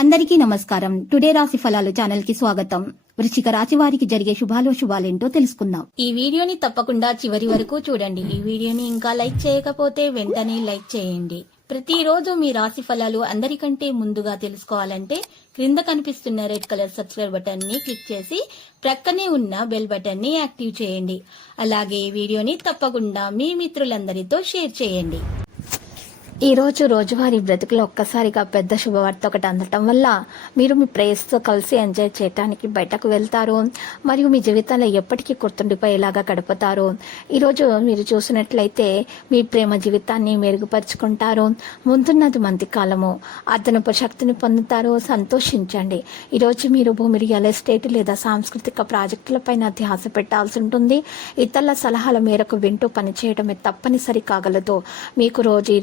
అందరికీ నమస్కారం. టుడే రాశి ఫలాలు ఛానల్ కి స్వాగతం. వృశ్చిక రాశి వారికి జరిగే శుభాలేంటో తెలుసుకుందాం. ఈ వీడియోని తప్పకుండా చివరి వరకు చూడండి. ఈ వీడియోని ఇంకా లైక్ చేయకపోతే వెంటనే లైక్ చేయండి. ప్రతిరోజు మీ రాశి ఫలాలు అందరికంటే ముందుగా తెలుసుకోవాలంటే క్రింద కనిపిస్తున్న రెడ్ కలర్ సబ్స్క్రైబ్ బటన్ ని క్లిక్ చేసి ప్రక్కనే ఉన్న బెల్ బటన్ ని యాక్టివ్ చేయండి. అలాగే ఈ వీడియోని తప్పకుండా మీ మిత్రులందరితో షేర్ చేయండి. ఈ రోజు రోజువారీ బ్రతుకులో ఒక్కసారిగా పెద్ద శుభవార్త ఒకటి అందటం వల్ల మీరు మీ ప్రేయస్తో కలిసి ఎంజాయ్ చేయడానికి బయటకు వెళ్తారు. మరియు మీ జీవితంలో ఎప్పటికీ గుర్తుండిపోయేలాగా గడుపుతారు. ఈరోజు మీరు చూసినట్లయితే మీ ప్రేమ జీవితాన్ని మెరుగుపరుచుకుంటారు. ముందున్నది మంచి కాలము. అదనపు శక్తిని పొందుతారు. సంతోషించండి. ఈరోజు మీరు భూమి, రియల్ ఎస్టేట్ లేదా సాంస్కృతిక ప్రాజెక్టులపైన ధ్యాస పెట్టాల్సి ఉంటుంది. ఇతరుల సలహాల మేరకు వింటూ పనిచేయడమే తప్పనిసరి కాగలదు. మీకు రోజు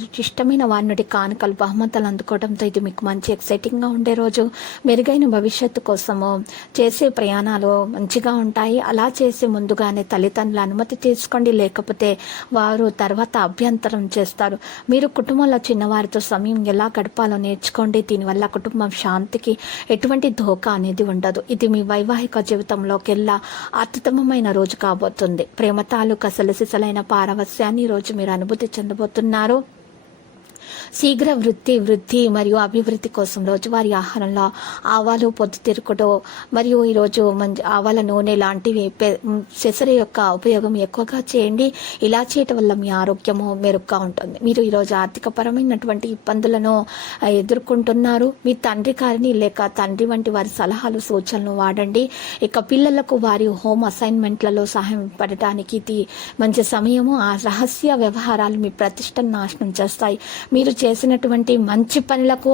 ఇష్టమైన వారి నుండి కానుకలు, బహుమతులు అందుకోవడంతో ఇది మీకు మంచి ఎక్సైటింగ్ గా ఉండే రోజు. మెరుగైన భవిష్యత్తు కోసము చేసే ప్రయాణాలు మంచిగా ఉంటాయి. అలా చేసే ముందుగానే తల్లిదండ్రుల అనుమతి తీసుకోండి, లేకపోతే వారు తర్వాత అభ్యంతరం చేస్తారు. మీరు కుటుంబంలో చిన్నవారితో సమయం ఎలా గడపాలో నేర్చుకోండి. దీనివల్ల కుటుంబం శాంతికి ఎటువంటి ధోకా అనేది ఉండదు. ఇది మీ వైవాహిక జీవితంలోకెల్లా అత్యుత్తమమైన రోజు కాబోతుంది. ప్రేమ తాలూకా సలసిసలైన పారవస్యాన్ని ఈ రోజు మీరు అనుభూతి చెందబోతున్నారు. శీఘ్ర వృద్ధి మరియు అభివృద్ధి కోసం రోజువారీ ఆహారంలో ఆవాలు, పొద్దుతిరుగుడు మరియు ఈరోజు మంచి ఆవాల నూనె లాంటివి పెసర యొక్క ఉపయోగం ఎక్కువగా చేయండి. ఇలా చేయటం వల్ల మీ ఆరోగ్యము మెరుగ్గా ఉంటుంది. మీరు ఈరోజు ఆర్థికపరమైనటువంటి ఇబ్బందులను ఎదుర్కొంటున్నారు. మీ తండ్రి గారిని లేక తండ్రి వంటి వారి సలహాలు, సూచనలు వాడండి. ఇక పిల్లలకు వారి హోమ్ అసైన్మెంట్లలో సహాయం పడటానికి ఇది మంచి సమయము. ఆ రహస్య వ్యవహారాలు మీ ప్రతిష్టను నాశనం చేస్తాయి. మీరు చేసినటువంటి మంచి పనులకు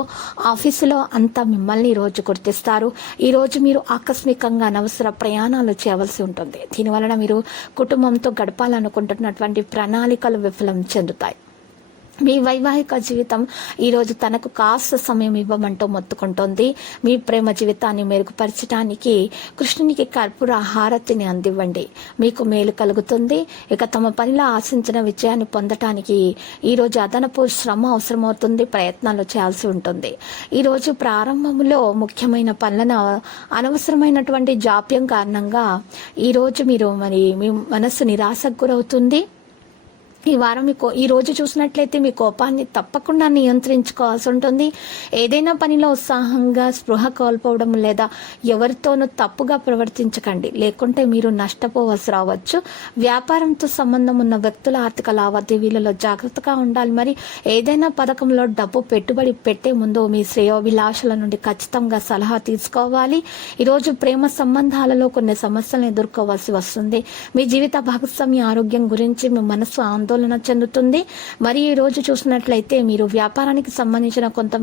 ఆఫీసులో అంతా మిమ్మల్ని ఈ రోజు గుర్తిస్తారు. ఈ రోజు మీరు ఆకస్మికంగా అనవసర ప్రయాణాలు చేయవలసి ఉంటుంది. దీనివలన మీరు కుటుంబంతో గడపాలనుకుంటున్నటువంటి ప్రణాళికలు విఫలం చెందుతాయి. మీ వైవాహిక జీవితం ఈరోజు తనకు కాస్త సమయం ఇవ్వమంటూ మొత్తుకుంటోంది. మీ ప్రేమ జీవితాన్ని మెరుగుపరచడానికి కృష్ణునికి కర్పూర హారతిని అందివ్వండి. మీకు మేలు కలుగుతుంది. ఇక తమ పనిలో ఆశించిన విజయాన్ని పొందటానికి ఈరోజు అదనపు శ్రమ అవసరమవుతుంది. ప్రయత్నాలు చేయాల్సి ఉంటుంది. ఈరోజు ప్రారంభంలో ముఖ్యమైన పనులను అనవసరమైనటువంటి జాప్యం కారణంగా ఈరోజు మీరు మీ మనస్సు నిరాశకు గురవుతుంది. ఈ వారం ఈ రోజు చూసినట్లయితే మీ కోపాన్ని తప్పకుండా నియంత్రించుకోవాల్సి ఉంటుంది. ఏదైనా పనిలో ఉత్సాహంగా స్పృహ కోల్పోవడం లేదా ఎవరితోనూ తప్పుగా ప్రవర్తించకండి, లేకుంటే మీరు నష్టపోవలసి రావచ్చు. వ్యాపారంతో సంబంధం ఉన్న వ్యక్తుల ఆర్థిక లావాదేవీలలో జాగ్రత్తగా ఉండాలి. మరి ఏదైనా పథకంలో డబ్బు పెట్టుబడి పెట్టే ముందు మీ శ్రేయోభిలాషల నుండి ఖచ్చితంగా సలహా తీసుకోవాలి. ఈరోజు ప్రేమ సంబంధాలలో కొన్ని సమస్యలను ఎదుర్కోవాల్సి వస్తుంది. మీ జీవిత భాగస్వామి ఆరోగ్యం గురించి మీ మనసు ఆందోళన చెందుతుంది. మరి ఈ రోజు చూసినట్లయితే మీరు వ్యాపారానికి సంబంధించిన కొంత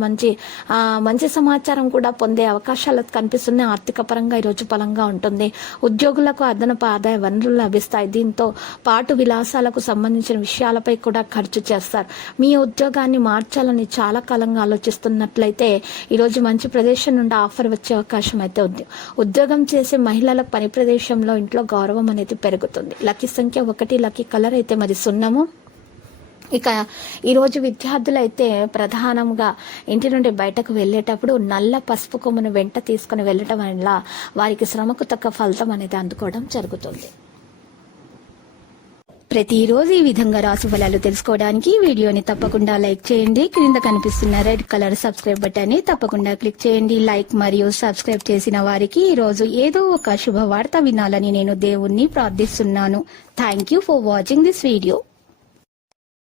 మంచి సమాచారం కూడా పొందే అవకాశాలు కనిపిస్తున్నాయి. ఆర్థిక పరంగా ఈ రోజు బలంగా ఉంటుంది. ఉద్యోగులకు అదనపు ఆదాయ వనరులు లభిస్తాయి. దీంతో పాటు విలాసాలకు సంబంధించిన విషయాలపై కూడా ఖర్చు చేస్తారు. మీ ఉద్యోగాన్ని మార్చాలని చాలా కాలంగా ఆలోచిస్తున్నట్లయితే ఈరోజు మంచి ప్రదేశం నుండి ఆఫర్ వచ్చే అవకాశం అయితే ఉంది. ఉద్యోగం చేసే మహిళలకు పని ప్రదేశంలో ఇంట్లో గౌరవం అనేది పెరుగుతుంది. లక్కీ సంఖ్య 1, లక్కీ కలర్ అయితే మరి సున్నము. ఇక ఈరోజు విద్యార్థులైతే ప్రధానంగా ఇంటి నుండి బయటకు వెళ్ళేటప్పుడు నల్ల పసుపు కొమ్మును వెంట తీసుకుని వెళ్ళటం వల్ల వారికి శ్రమకు తగ్గ ఫలితం అనేది అందుకోవడం జరుగుతుంది. ప్రతిరోజు ఈ విధంగా రాశి ఫలాలు తెలుసుకోవడానికి వీడియోని తప్పకుండా లైక్ చేయండి. క్రింద కనిపిస్తున్న రెడ్ కలర్ సబ్స్క్రైబ్ బటన్ ని తప్పకుండా క్లిక్ చేయండి. లైక్ మరియు సబ్స్క్రైబ్ చేసిన వారికి ఈ రోజు ఏదో ఒక శుభవార్త వినాలని నేను దేవుణ్ణి ప్రార్థిస్తున్నాను. Thank you for watching this video.